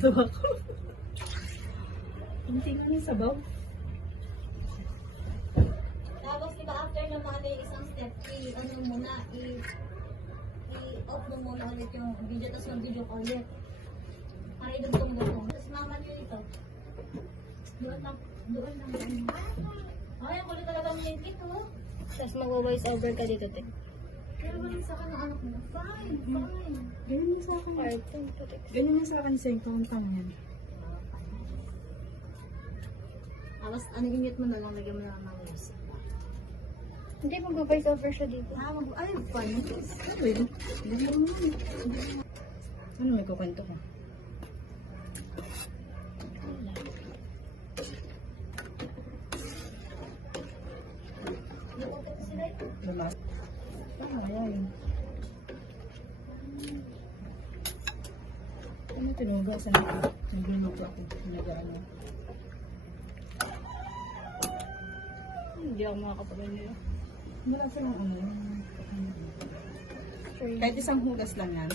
Natawa ko. Hindi nga yung sabaw. Tapos diba after naman isang step, i-off mo muna ulit yung video, tapos mag-video ka ulit. Para idugtong-dugtong. Tapos mama nyo ito. Doon lang. Ay, ang kulit talaga ng lingkit, oh. Tapos mag-voice over ka dito, te. Pero ba yung sa akin ng anak mo? Fine. Ganyan mo sa akin. Cartoon, puti. Ganyan mo sa akin sa yung tawang yan. Tapos, i-mute mo na lang, lagyan mo na lang ng music. Hindi, mag-voice over siya dito. Ay, fun. Pwede. Ano may kukwento ko? Lamas. Ayan. Ano tinugasan ako? Naglunok ako. Nagaan mo. Hindi ako makakapagano yun. Wala silang ano. Kahit isang hugas lang yan.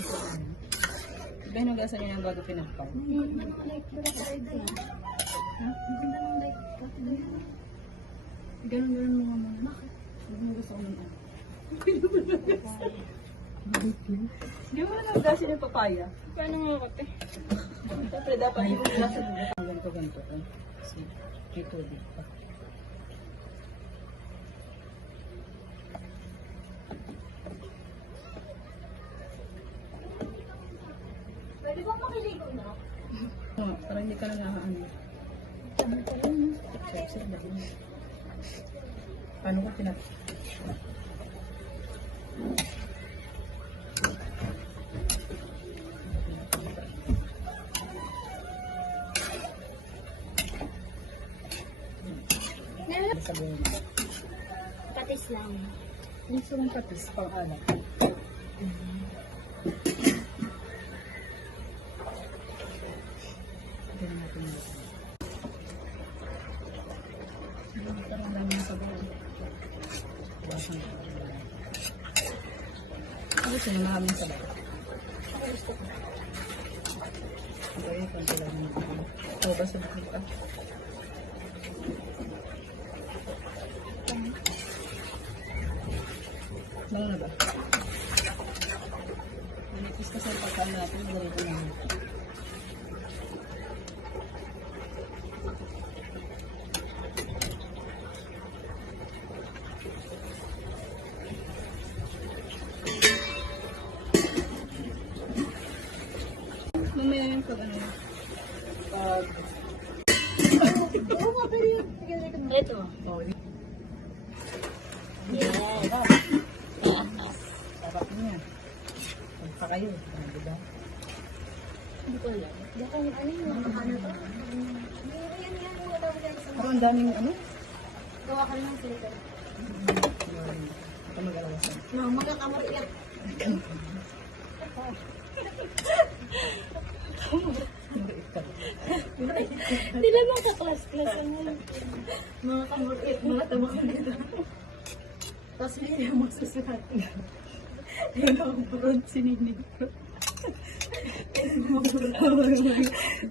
Diba hinugasan niya yung bago pinakpan? Ha? Ganun mo nga muna. Bakit? Hugas ako ng ano. Hindi mo na nagasin yung papaya. Paano nga ako, te? Siyempre dapat yung hugasan mo. Ganito. Kasi ito dito. Pwede ba makiligo na? Oo, parang hindi ka na nakaano. Paano ko pinag... Sa buhay. Patis lang. Gusto kong patis, pang anak. Hindi natin yun. Parang lang yung sabaw. Gusto mo maraming sabaw. Gusto ko. Okay, konti lang yung ito ba sa bukid ka? Lang na ba? Manipis kasi ang pagkaan natin, ganito naman. Mamaya yung pag ano, pag... Oo nga, pero yun. Ito. Oh, Yes. sarap niya. Pagpa kayo, diba? Hindi ko alam. Baka yung ano yun, ano to? Yan, muna daw guys. Pero ang daming ano? Gawa ka ng filter. Ito mag-alawa sa'yo. No, magkakamot yan. Hindi lang makaklas-klas. Mga kamot yan, mga tabak nila. Tapos hindi yung magsusulat. Yung mga sininig ko.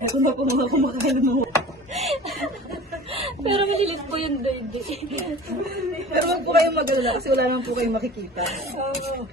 Ito na po mga kumakain mo. Pero mahilig po yung baby. Pero wag po kayong mag-alala kasi wala naman po kayong makikita. Oo.